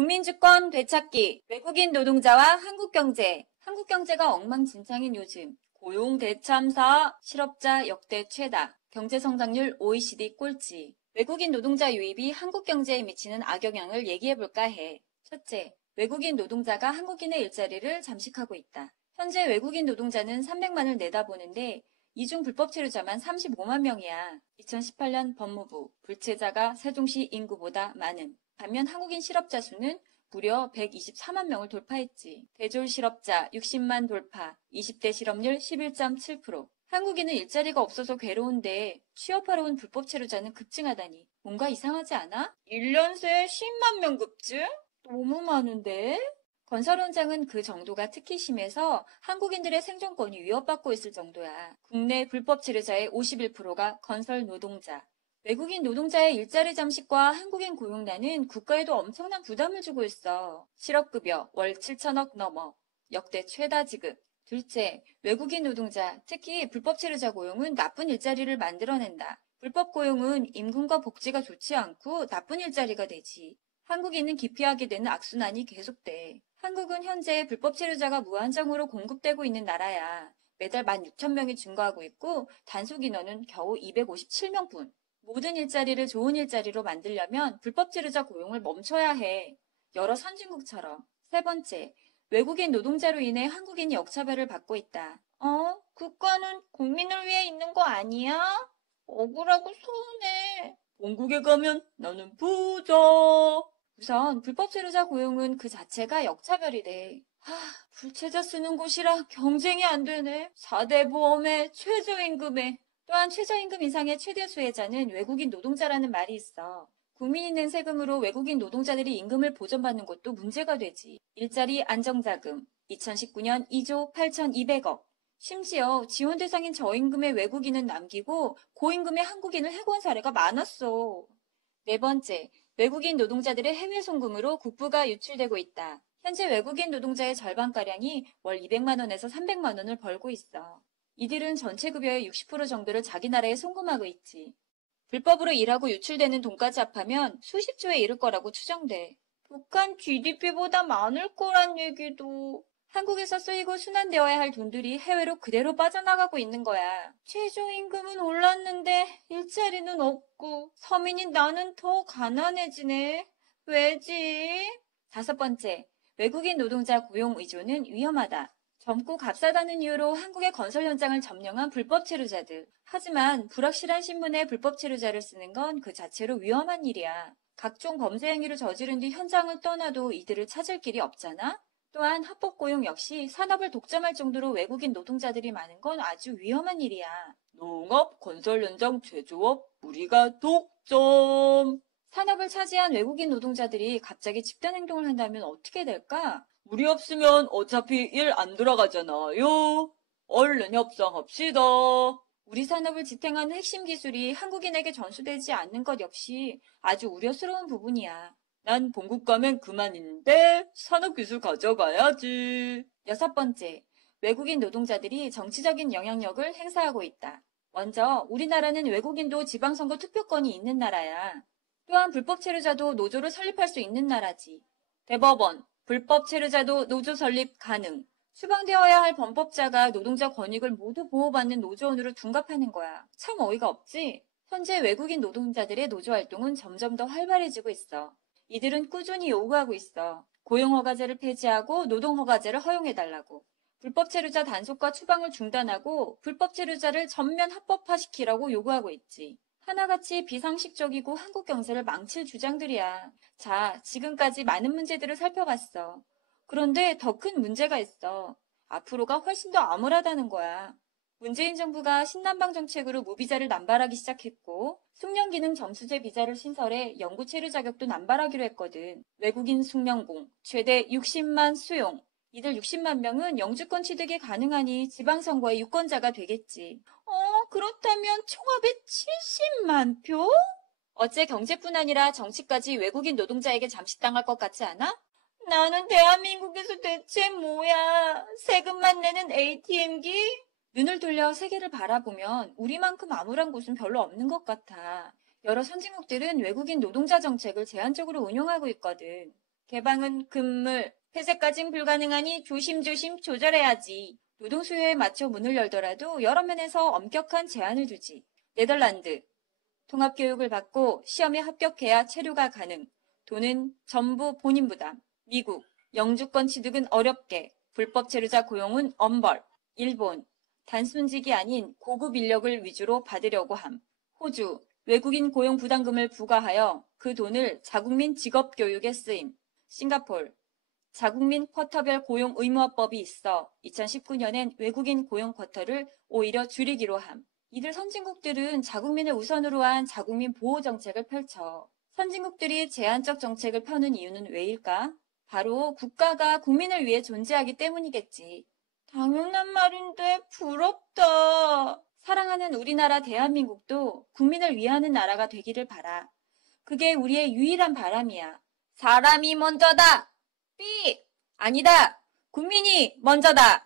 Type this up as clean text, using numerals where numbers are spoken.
국민주권 되찾기, 외국인 노동자와 한국경제. 한국경제가 엉망진창인 요즘. 고용 대참사, 실업자 역대 최다. 경제성장률 OECD 꼴찌. 외국인 노동자 유입이 한국경제에 미치는 악영향을 얘기해볼까 해. 첫째, 외국인 노동자가 한국인의 일자리를 잠식하고 있다. 현재 외국인 노동자는 300만을 내다보는데 이 중 불법 체류자만 35만 명이야. 2018년 법무부, 불체자가 세종시 인구보다 많음. 반면 한국인 실업자 수는 무려 124만 명을 돌파했지. 대졸 실업자 60만 돌파, 20대 실업률 11.7%. 한국인은 일자리가 없어서 괴로운데 취업하러 온 불법 체류자는 급증하다니 뭔가 이상하지 않아? 1년 새 10만 명 급증? 너무 많은데? 건설 현장은 그 정도가 특히 심해서 한국인들의 생존권이 위협받고 있을 정도야. 국내 불법 체류자의 51%가 건설 노동자. 외국인 노동자의 일자리 잠식과 한국인 고용난은 국가에도 엄청난 부담을 주고 있어. 실업급여 월 7천억 넘어. 역대 최다 지급. 둘째, 외국인 노동자, 특히 불법 체류자 고용은 나쁜 일자리를 만들어낸다. 불법 고용은 임금과 복지가 좋지 않고 나쁜 일자리가 되지. 한국인은 기피하게 되는 악순환이 계속돼. 한국은 현재 불법 체류자가 무한정으로 공급되고 있는 나라야. 매달 16,000명이 증가하고 있고 단속 인원은 겨우 257명뿐. 모든 일자리를 좋은 일자리로 만들려면 불법 체류자 고용을 멈춰야 해. 여러 선진국처럼. 세 번째, 외국인 노동자로 인해 한국인이 역차별을 받고 있다. 국가는 국민을 위해 있는 거 아니야? 억울하고 서운해. 본국에 가면 나는 부자. 우선 불법 체류자 고용은 그 자체가 역차별이래. 불체자 쓰는 곳이라 경쟁이 안 되네. 4대 보험에 최저임금에. 또한 최저임금 이상의 최대 수혜자는 외국인 노동자라는 말이 있어. 국민이 낸 세금으로 외국인 노동자들이 임금을 보전받는 것도 문제가 되지. 일자리 안정자금 2019년 2조 8,200억. 심지어 지원 대상인 저임금의 외국인은 남기고 고임금의 한국인을 해고한 사례가 많았어. 네 번째, 외국인 노동자들의 해외 송금으로 국부가 유출되고 있다. 현재 외국인 노동자의 절반가량이 월 200만 원에서 300만 원을 벌고 있어. 이들은 전체 급여의 60% 정도를 자기 나라에 송금하고 있지. 불법으로 일하고 유출되는 돈까지 합하면 수십 조에 이를 거라고 추정돼. 북한 GDP보다 많을 거란 얘기도. 한국에서 쓰이고 순환되어야 할 돈들이 해외로 그대로 빠져나가고 있는 거야. 최저임금은 올랐는데 일자리는 없고 서민인 나는 더 가난해지네. 왜지? 다섯 번째, 외국인 노동자 고용 의존은 위험하다. 젊고 값싸다는 이유로 한국의 건설 현장을 점령한 불법 체류자들. 하지만 불확실한 신분의 불법 체류자를 쓰는 건 그 자체로 위험한 일이야. 각종 범죄 행위를 저지른 뒤 현장을 떠나도 이들을 찾을 길이 없잖아? 또한 합법 고용 역시 산업을 독점할 정도로 외국인 노동자들이 많은 건 아주 위험한 일이야. 농업, 건설 현장, 제조업, 우리가 독점. 산업을 차지한 외국인 노동자들이 갑자기 집단 행동을 한다면 어떻게 될까? 우리 없으면 어차피 일 안 돌아가잖아요. 얼른 협상합시다. 우리 산업을 지탱하는 핵심 기술이 한국인에게 전수되지 않는 것 역시 아주 우려스러운 부분이야. 난 본국 가면 그만인데 산업기술 가져가야지. 여섯 번째, 외국인 노동자들이 정치적인 영향력을 행사하고 있다. 먼저 우리나라는 외국인도 지방선거 투표권이 있는 나라야. 또한 불법 체류자도 노조를 설립할 수 있는 나라지. 대법원, 불법 체류자도 노조 설립 가능. 수방되어야 할 범법자가 노동자 권익을 모두 보호받는 노조원으로 둔갑하는 거야. 참 어이가 없지? 현재 외국인 노동자들의 노조 활동은 점점 더 활발해지고 있어. 이들은 꾸준히 요구하고 있어. 고용허가제를 폐지하고 노동허가제를 허용해달라고. 불법 체류자 단속과 추방을 중단하고 불법 체류자를 전면 합법화시키라고 요구하고 있지. 하나같이 비상식적이고 한국 경제를 망칠 주장들이야. 자, 지금까지 많은 문제들을 살펴봤어. 그런데 더 큰 문제가 있어. 앞으로가 훨씬 더 암울하다는 거야. 문재인 정부가 신남방 정책으로 무비자를 남발하기 시작했고 숙련기능 점수제 비자를 신설해 연구 체류 자격도 남발하기로 했거든. 외국인 숙련공 최대 60만 수용. 이들 60만 명은 영주권 취득이 가능하니 지방선거의 유권자가 되겠지. 그렇다면 총합의 70만 표? 어째 경제뿐 아니라 정치까지 외국인 노동자에게 잠식당할 것 같지 않아? 나는 대한민국에서 대체 뭐야? 세금만 내는 ATM기? 눈을 돌려 세계를 바라보면 우리만큼 암울한 곳은 별로 없는 것 같아. 여러 선진국들은 외국인 노동자 정책을 제한적으로 운용하고 있거든. 개방은 금물, 폐쇄까진 불가능하니 조심조심 조절해야지. 노동 수요에 맞춰 문을 열더라도 여러 면에서 엄격한 제한을 두지. 네덜란드. 통합교육을 받고 시험에 합격해야 체류가 가능. 돈은 전부 본인 부담. 미국. 영주권 취득은 어렵게. 불법 체류자 고용은 엄벌. 일본. 단순직이 아닌 고급 인력을 위주로 받으려고 함. 호주. 외국인 고용 부담금을 부과하여 그 돈을 자국민 직업교육에 쓰임. 싱가폴. 자국민 쿼터별 고용 의무화법이 있어 2019년엔 외국인 고용 쿼터를 오히려 줄이기로 함. 이들 선진국들은 자국민을 우선으로 한 자국민 보호 정책을 펼쳐. 선진국들이 제한적 정책을 펴는 이유는 왜일까? 바로 국가가 국민을 위해 존재하기 때문이겠지. 당연한 말인데 부럽다. 사랑하는 우리나라 대한민국도 국민을 위하는 나라가 되기를 바라. 그게 우리의 유일한 바람이야. 사람이 먼저다. 삐! 아니다. 국민이 먼저다.